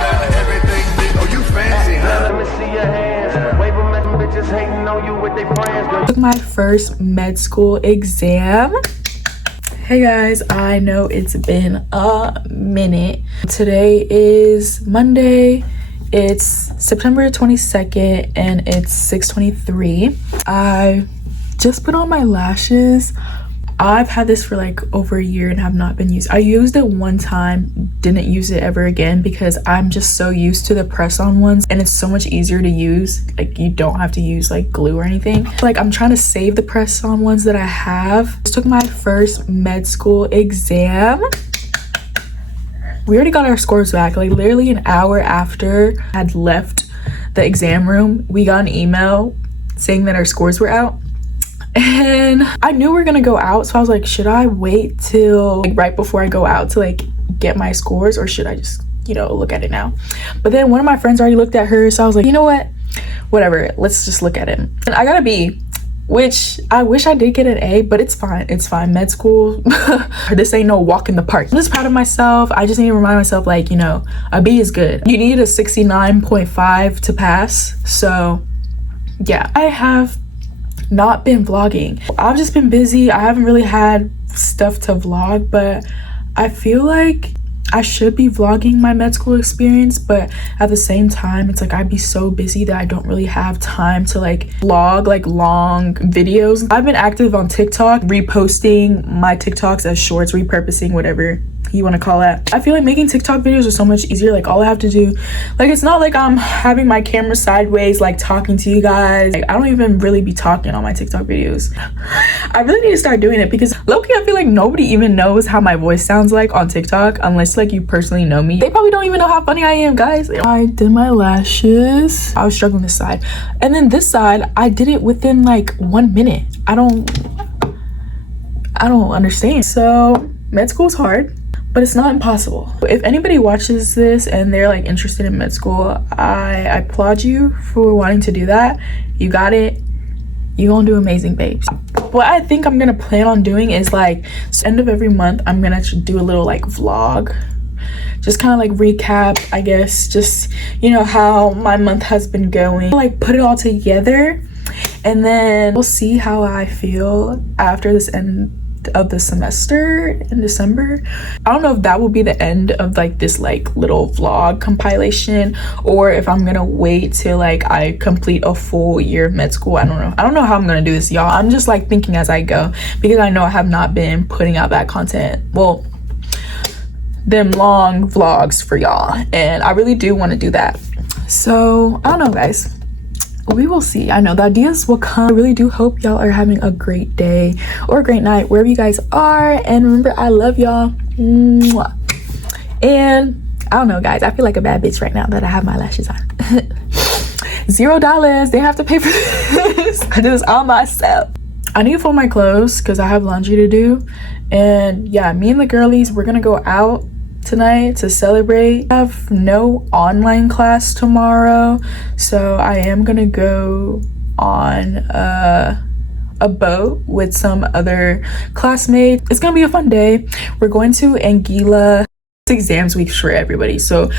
Everything big, oh you fancy, huh? Let me see your hands. Wave them at them bitches hating on you with their friends. Girl. Took my first med school exam. Hey guys, I know it's been a minute. Today is Monday. It's September 22nd and it's 6:23. I just put on my lashes. I've had this for like over a year and have not been used. I used it one time, didn't use it ever again because I'm just so used to the press-on ones and it's so much easier to use. Like you don't have to use like glue or anything. Like I'm trying to save the press-on ones that I have. Just took my first med school exam. We already got our scores back. Like literally an hour after I had left the exam room, we got an email saying that our scores were out. And I knew we were gonna go out, so I was like, should I wait till like right before I go out to like get my scores, or should I just, you know, look at it now? But then one of my friends already looked at hers, so I was like, you know what, whatever, let's just look at it. And I got a B, which I wish I did get an A, but it's fine. It's fine. Med school, this ain't no walk in the park. I'm just proud of myself. I just need to remind myself, like, you know, a B is good. You need a 69.5 to pass. So yeah, I have not been vlogging. I've just been busy. I haven't really had stuff to vlog, but I feel like I should be vlogging my med school experience, but at the same time it's like I'd be so busy that I don't really have time to like vlog like long videos. I've been active on TikTok, reposting my TikToks as shorts, repurposing, whatever you want to call it. I feel like making TikTok videos are so much easier. Like all I have to do, like it's not like I'm having my camera sideways like talking to you guys. Like I don't even really be talking on my TikTok videos. I really need to start doing it because low-key I feel like nobody even knows how my voice sounds like on TikTok unless like you personally know me. They probably don't even know how funny I am, guys. I did my lashes. I was struggling this side, and then this side I did it within like 1 minute. I don't understand. So med school is hard, but it's not impossible. If anybody watches this and they're like interested in med school, I applaud you for wanting to do that. You got it. You're gonna do amazing, babes. What I think I'm gonna plan on doing is like end of every month I'm gonna do a little like vlog, just kind of like recap, I guess, just, you know, how my month has been going, like put it all together, and then we'll see how I feel after this end of the semester in December. I don't know if that will be the end of like this like little vlog compilation, or if I'm gonna wait till like I complete a full year of med school. I don't know how I'm gonna do this, y'all. I'm just like thinking as I go because I know I have not been putting out that content, well, them long vlogs for y'all, and I really do want to do that. So I don't know, guys, we will see. I know the ideas will come. I really do hope y'all are having a great day or a great night wherever you guys are, and remember, I love y'all. Mwah. And I don't know, guys, I feel like a bad bitch right now that I have my lashes on. $0, they have to pay for this. I did this all myself. I need to fold my clothes because I have laundry to do. And yeah, me and the girlies, we're gonna go out tonight to celebrate. I have no online class tomorrow, so I am gonna go on a boat with some other classmates. It's gonna be a fun day. We're going to Anguilla. It's exams week for everybody, so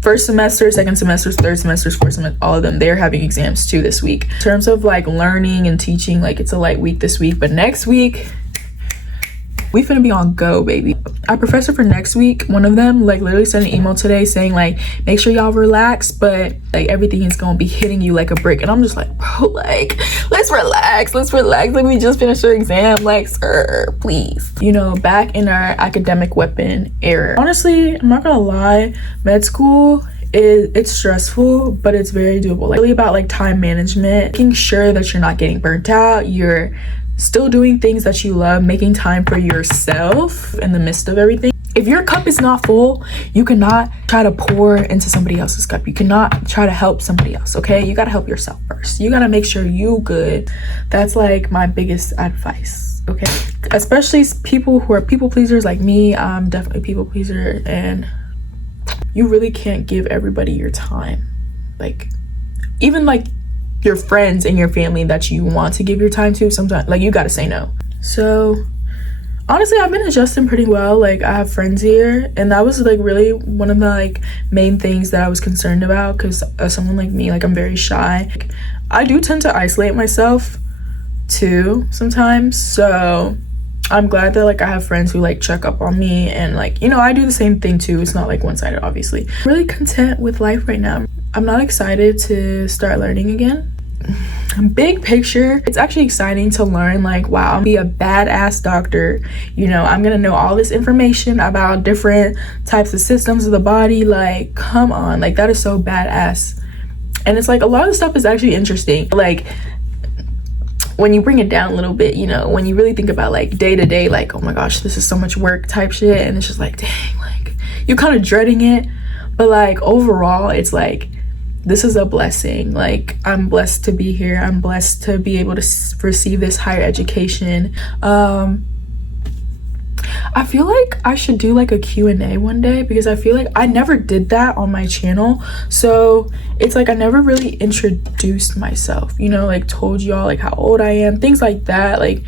first semester, second semester, third semester, fourth semester, all of them, they're having exams too this week. In terms of like learning and teaching, like it's a light week this week, but next week we finna be on go, baby. Our professor for next week, one of them like literally sent an email today saying like, make sure y'all relax, but like everything is gonna be hitting you like a brick. And I'm just like, bro, like let's relax, like we just finished our exam, like sir, please. You know, back in our academic weapon era. Honestly, I'm not gonna lie, med school, it's stressful, but it's very doable. Like really about like time management, making sure that you're not getting burnt out, you're still doing things that you love, making time for yourself in the midst of everything. If your cup is not full, you cannot try to pour into somebody else's cup. You cannot try to help somebody else, okay? You gotta help yourself first. You gotta make sure you good. That's like my biggest advice, okay? Especially people who are people pleasers like me. I'm definitely a people pleaser, and you really can't give everybody your time. Like even like your friends and your family that you want to give your time to, sometimes like you gotta say no. So honestly, I've been adjusting pretty well. Like, I have friends here, and that was like really one of the like main things that I was concerned about, because as someone like me, like I'm very shy. Like, I do tend to isolate myself too sometimes, so I'm glad that like I have friends who like check up on me, and like, you know, I do the same thing too. It's not like one-sided, obviously. I'm really content with life right now. I'm not excited to start learning again. Big picture, it's actually exciting to learn like, wow, I'm gonna be a badass doctor. You know, I'm gonna know all this information about different types of systems of the body. Like, come on, like that is so badass. And it's like a lot of the stuff is actually interesting. Like, when you bring it down a little bit, you know, when you really think about like day to day, like, oh my gosh, this is so much work type shit, and it's just like, dang, like you're kind of dreading it, but like overall it's like, this is a blessing. Like, I'm blessed to be here. I'm blessed to be able to receive this higher education. I feel like I should do like a Q&A one day, because I feel like I never did that on my channel. So it's like I never really introduced myself, you know, like told y'all like how old I am, things like that. Like,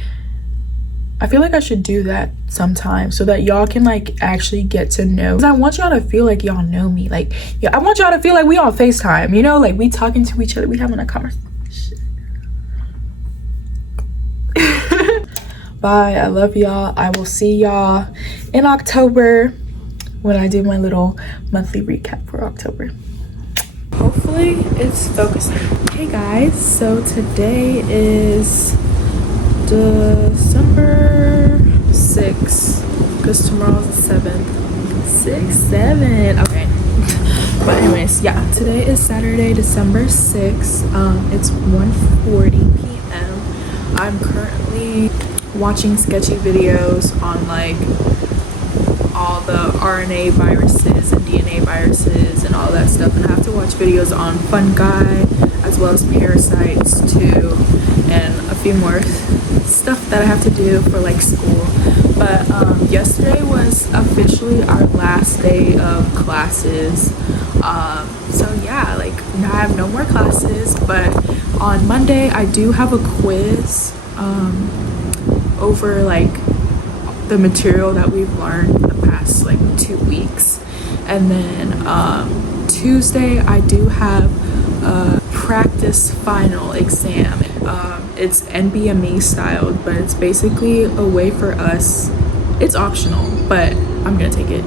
I feel like I should do that sometime, so that y'all can like actually get to know. Cause I want y'all to feel like y'all know me. Like, yeah, I want y'all to feel like we on FaceTime, you know, like we talking to each other, we having a conversation. Bye, I love y'all. I will see y'all in October when I do my little monthly recap for October. Hopefully it's focusing. Hey guys, so today is December 6th, because tomorrow's the 7th. 7 okay. But anyways, yeah, today is Saturday, December 6th. It's 1:40 p.m. I'm currently watching sketchy videos on like all the RNA viruses and DNA viruses and all that stuff, and I have to watch videos on fungi as well as parasites too, and a few more stuff that I have to do for like school. But yesterday was officially our last day of classes. So yeah, like I have no more classes, but on Monday I do have a quiz over like the material that we've learned the past like 2 weeks, and then Tuesday I do have a practice final exam. It's NBME styled, but it's basically a way for us, it's optional, but I'm gonna take it.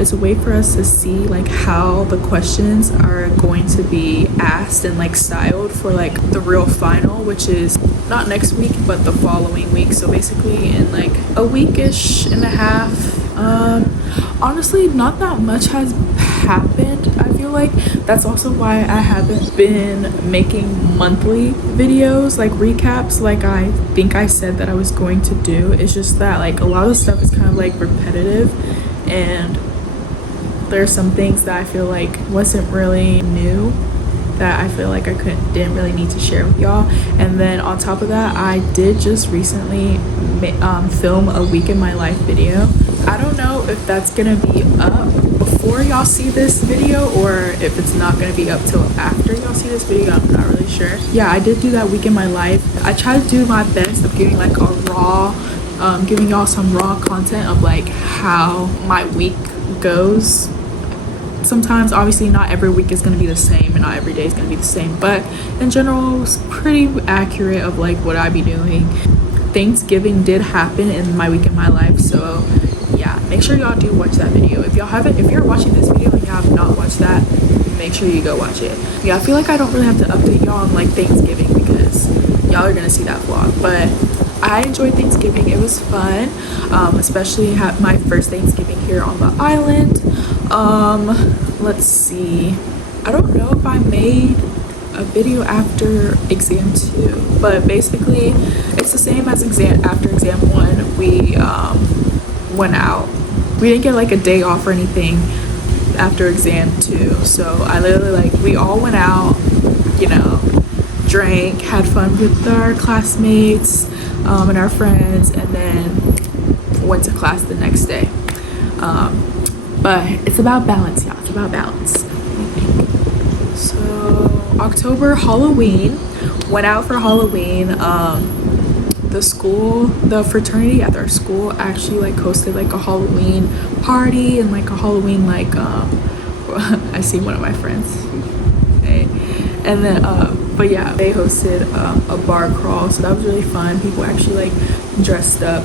It's a way for us to see like how the questions are going to be asked and like styled for like the real final, which is not next week but the following week. So basically in like a weekish and a half. Honestly, not that much has happened. I feel like that's also why I haven't been making monthly videos, like recaps, like I think I said that I was going to do. It's just that like a lot of the stuff is kind of like repetitive, and there's some things that I feel like wasn't really new, that I feel like I didn't really need to share with y'all. And then on top of that, I did just recently film a week in my life video. I don't know if that's gonna be up before y'all see this video, or if it's not gonna be up till after y'all see this video. I'm not really sure. Yeah, I did do that week in my life. I try to do my best of giving like a raw, giving y'all some raw content of like how my week goes. Sometimes obviously not every week is going to be the same, and not every day is going to be the same, but in general it's pretty accurate of like what I be doing. Thanksgiving did happen in my week in my life, so yeah, make sure y'all do watch that video. If you're watching this video and y'all have not watched that, make sure you go watch it. Yeah, I feel like I don't really have to update y'all on like Thanksgiving, because y'all are gonna see that vlog. But I enjoyed Thanksgiving. It was fun, especially my first Thanksgiving here on the island. Let's see, I don't know if I made a video after exam 2, but basically it's the same as after exam 1. We went out. We didn't get like a day off or anything after exam 2, so I literally like, we all went out, you know, drank, had fun with our classmates and our friends, and then went to class the next day. But it's about balance, y'all. It's about balance. So October, Halloween. Went out for Halloween. the fraternity at our school actually like hosted like a Halloween party and like a Halloween like I see one of my friends, hey. And then but yeah, they hosted a bar crawl, so that was really fun. People actually like dressed up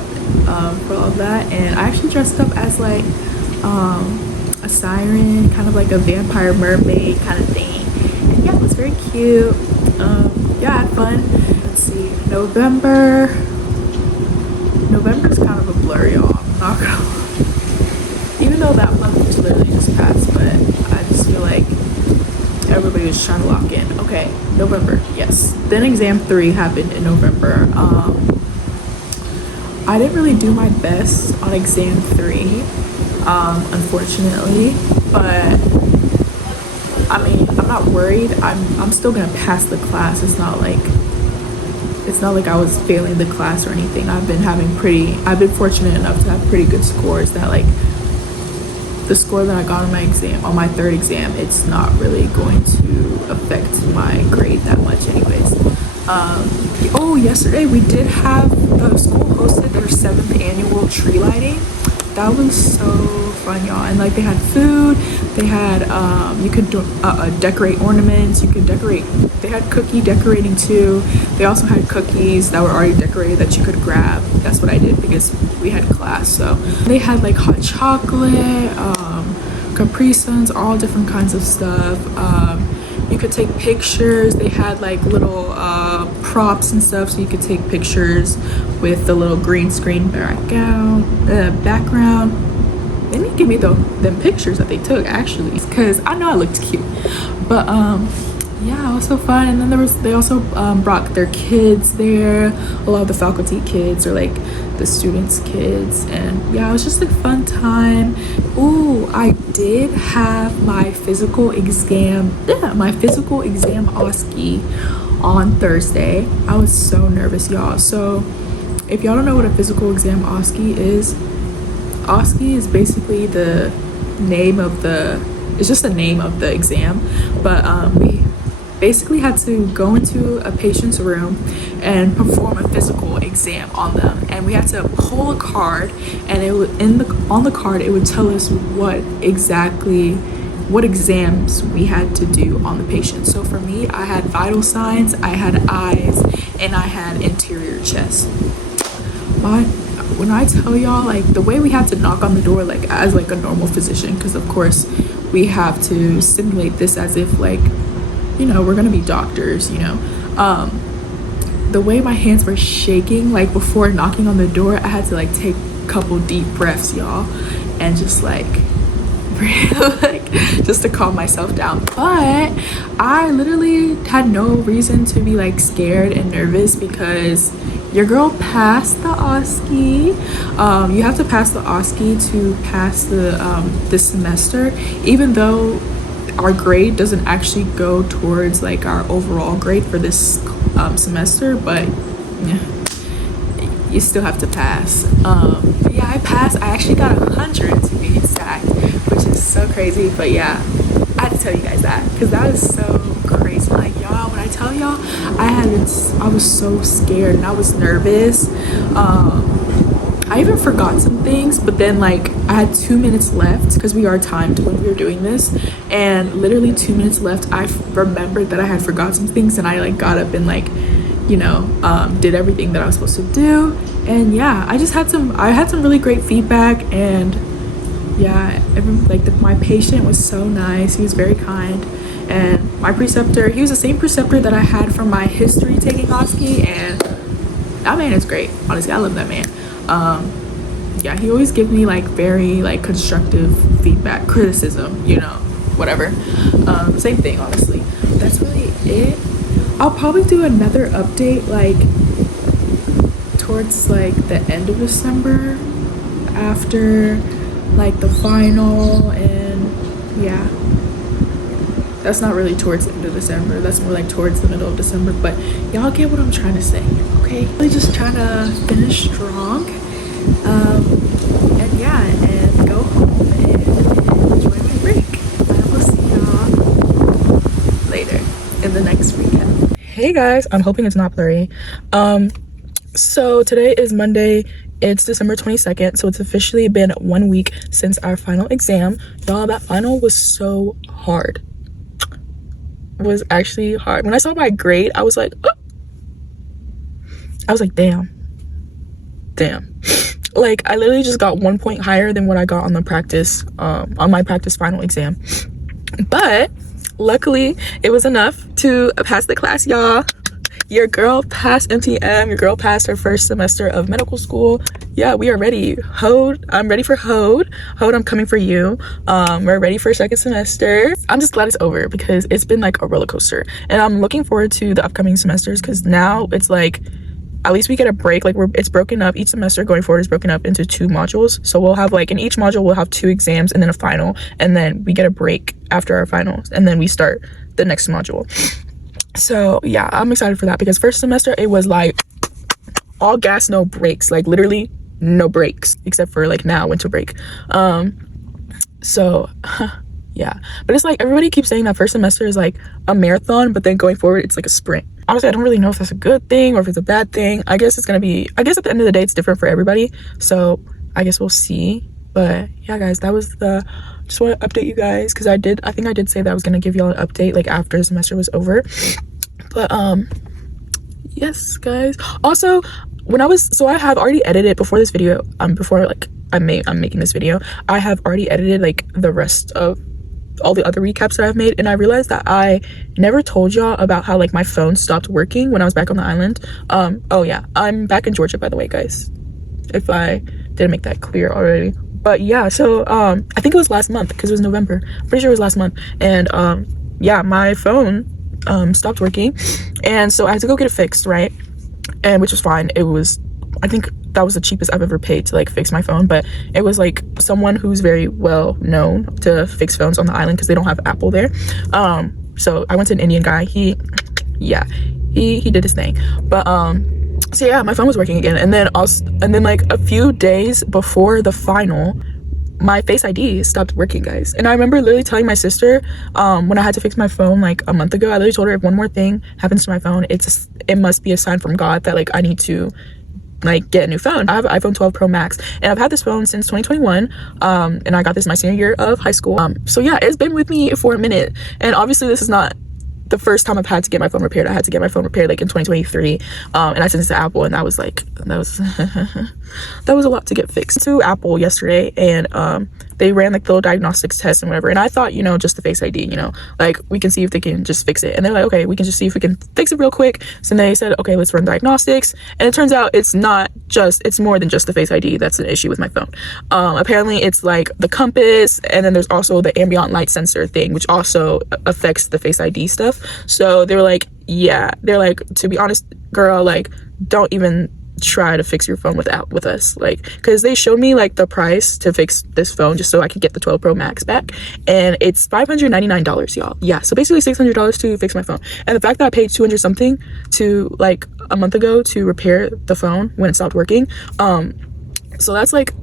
for all of that, and I actually dressed up as like a siren, kind of like a vampire mermaid kind of thing, and yeah, it was very cute. Yeah, I had fun. Let's see, November's kind of a blur, y'all. I'm not gonna lie. Even though that month was literally just passed, but I just feel like everybody was trying to lock in. Okay, November, yes. Then exam 3 happened in November. I didn't really do my best on exam 3, unfortunately, but I mean, I'm not worried. I'm still gonna pass the class. It's not like I was failing the class or anything. I've been fortunate enough to have pretty good scores that like the score that I got on my third exam, it's not really going to affect my grade that much anyways. Oh, yesterday we did have the school hosted their 7th annual tree lighting. That was so fun, y'all. And like they had food, they had you could decorate ornaments, they had cookie decorating too. They also had cookies that were already decorated that you could grab. That's what I did because we had class. So they had like hot chocolate, Capri Suns, all different kinds of stuff. You could take pictures. They had like little props and stuff, so you could take pictures with the little green screen background. They didn't give me them pictures that they took actually, because I know I looked cute. But yeah, it was so fun. And then they also brought their kids there, a lot of the faculty kids or like the students' kids, and yeah, it was just a fun time. Ooh, I did have my physical exam OSCE on Thursday. I was so nervous, y'all. So if y'all don't know what a physical exam OSCE is basically the name of it's just the name of the exam, but we basically had to go into a patient's room and perform a physical exam on them, and we had to pull a card, and it would on the card it would tell us what exams we had to do on the patient. So for me, I had vital signs, I had eyes, and I had anterior chest. When I tell y'all, like the way we had to knock on the door like as like a normal physician, because of course we have to simulate this as if like, you know, we're gonna be doctors, you know. The way my hands were shaking, like before knocking on the door, I had to like take a couple deep breaths, y'all, and just like breathe, like just to calm myself down. But I literally had no reason to be like scared and nervous because your girl passed the OSCE. You have to pass the OSCE to pass the semester, even though our grade doesn't actually go towards like our overall grade for this semester, but yeah, you still have to pass. But yeah, I passed. I actually got 100 to be exact, which is so crazy. But yeah, I had to tell you guys that because that is so crazy. Like y'all, when I tell y'all, I was so scared and I was nervous. I even forgot some things, but then like I had 2 minutes left because we are timed when we were doing this, and literally 2 minutes left I remembered that I had forgot some things, and I like got up and like, you know, did everything that I was supposed to do. And yeah, I had some really great feedback, and yeah, my patient was so nice. He was very kind, and my preceptor, he was the same preceptor that I had from my history taking OSCE, and that man is great. Honestly, I love that man. Yeah, he always gives me like very like constructive feedback, criticism, you know, whatever. Same thing, honestly. That's really it. I'll probably do another update like towards like the end of December, after like the final, and yeah, that's not really towards the end of December, that's more like towards the middle of December, but y'all get what I'm trying to say, okay? Really just trying to finish strong, and yeah, and go home and enjoy my break. I will see y'all later in the next weekend. Hey guys, I'm hoping it's not blurry. So today is Monday. It's December 22nd, so it's officially been 1 week since our final exam. Y'all, that final was so hard. It was actually hard. When I saw my grade, I was like, oh. I was like, damn. Like, I literally just got 1 point higher than what I got on the practice, on my practice final exam. But luckily, it was enough to pass the class, y'all. Your girl passed MTM. Your girl passed her first semester of medical school. Yeah, we are ready. Hode, I'm ready for Hode. Hode, I'm coming for you. We're ready for second semester. I'm just glad it's over because it's been like a roller coaster. And I'm looking forward to the upcoming semesters because now it's like, at least we get a break. Like it's broken up. Each semester going forward is broken up into 2 modules. So we'll have like in each module, we'll have 2 exams and then a final. And then we get a break after our finals. And then we start the next module. So yeah, I'm excited for that because first semester it was like all gas, no brakes, like literally no brakes except for like now winter break. So yeah, but it's like everybody keeps saying that first semester is like a marathon, but then going forward it's like a sprint. Honestly, I don't really know if that's a good thing or if it's a bad thing. I guess at the end of the day it's different for everybody, so I guess we'll see. But yeah guys, that was just want to update you guys because I think I did say that I was gonna give y'all an update like after the semester was over. But yes guys, also I have already edited before this video, before like I'm making this video, I have already edited like the rest of all the other recaps that I've made, and I realized that I never told y'all about how like my phone stopped working when I was back on the island. Oh yeah, I'm back in Georgia, by the way guys, if I didn't make that clear already. But yeah, so I think it was last month because it was November. I'm pretty sure it was last month. And yeah, my phone stopped working. And so I had to go get it fixed, right? And which was fine. I think that was the cheapest I've ever paid to like fix my phone. But it was like someone who's very well known to fix phones on the island because they don't have Apple there. So I went to an Indian guy. He did his thing. But so yeah, my phone was working again, and then like a few days before the final, my Face ID stopped working, guys. And I remember literally telling my sister when I had to fix my phone like a month ago, I literally told her if one more thing happens to my phone, it must be a sign from God that like I need to like get a new phone. I have an iPhone 12 Pro Max, and I've had this phone since 2021, and I got this my senior year of high school. So yeah, it's been with me for a minute, and obviously this is not the first time I've had to get my phone repaired. I had to get my phone repaired like in 2023, and I sent it to Apple, and that was that was a lot to get fixed. To Apple yesterday, and they ran like the little diagnostics test and whatever, and I thought, just the Face ID, like we can see if they can just fix it. And they're like, okay, we can just see if we can fix it real quick. So they said, okay, let's run diagnostics, and it turns out it's more than just the Face ID that's an issue with my phone. Apparently it's like the compass, and then there's also the ambient light sensor thing, which also affects the Face ID stuff. So they were like, yeah, they're like, to be honest, girl, like don't even try to fix your phone with us, like, because they showed me like the price to fix this phone just so I could get the 12 Pro Max back, and it's $599, y'all. Yeah, so basically $600 to fix my phone. And the fact that I paid 200 something to like a month ago to repair the phone when it stopped working, so that's like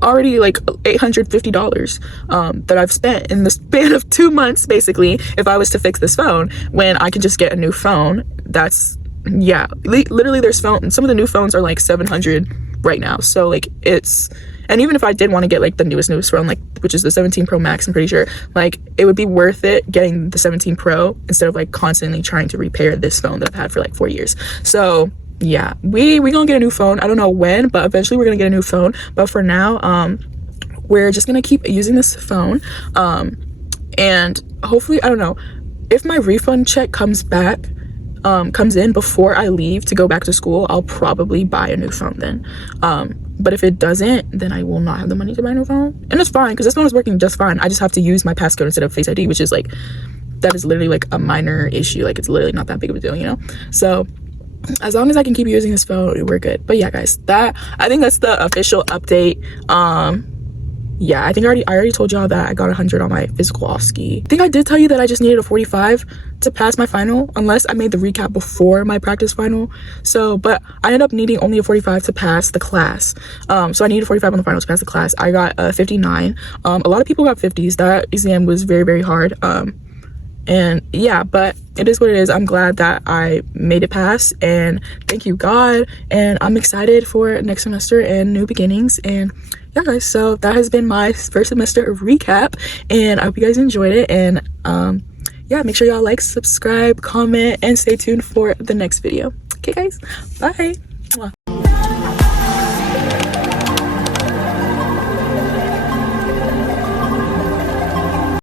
already like $850 that I've spent in the span of 2 months basically if I was to fix this phone, when I can just get a new phone. That's, yeah, literally there's some of the new phones are like $700 right now. So like and even if I did want to get like the newest phone, like which is the 17 Pro Max, I'm pretty sure like it would be worth it getting the 17 Pro instead of like constantly trying to repair this phone that I've had for like 4 years. So yeah, we gonna get a new phone. I don't know when, but eventually we're gonna get a new phone. But for now, we're just gonna keep using this phone, and hopefully, I don't know, if my refund check comes in before I leave to go back to school, I'll probably buy a new phone then. But if it doesn't, then I will not have the money to buy a new phone, and it's fine because this phone is working just fine. I just have to use my passcode instead of Face ID, which is like, that is literally like a minor issue. Like it's literally not that big of a deal, So as long as I can keep using this phone, we're good. But yeah guys, I think that's the official update. Yeah, I think I already told y'all that I got 100 on my physical OSCE. I think I did tell you that I just needed a 45 to pass my final, unless I made the recap before my practice final. So, but I ended up needing only a 45 to pass the class. So I needed a 45 on the final to pass the class. I got a 59. A lot of people got 50s. That exam was very, very hard. And yeah, but it is what it is. I'm glad that I made it past, and thank you God, and I'm excited for next semester and new beginnings. And yeah guys, so that has been my first semester recap, and I hope you guys enjoyed it. And yeah, make sure y'all like, subscribe, comment, and stay tuned for the next video. Okay guys, bye.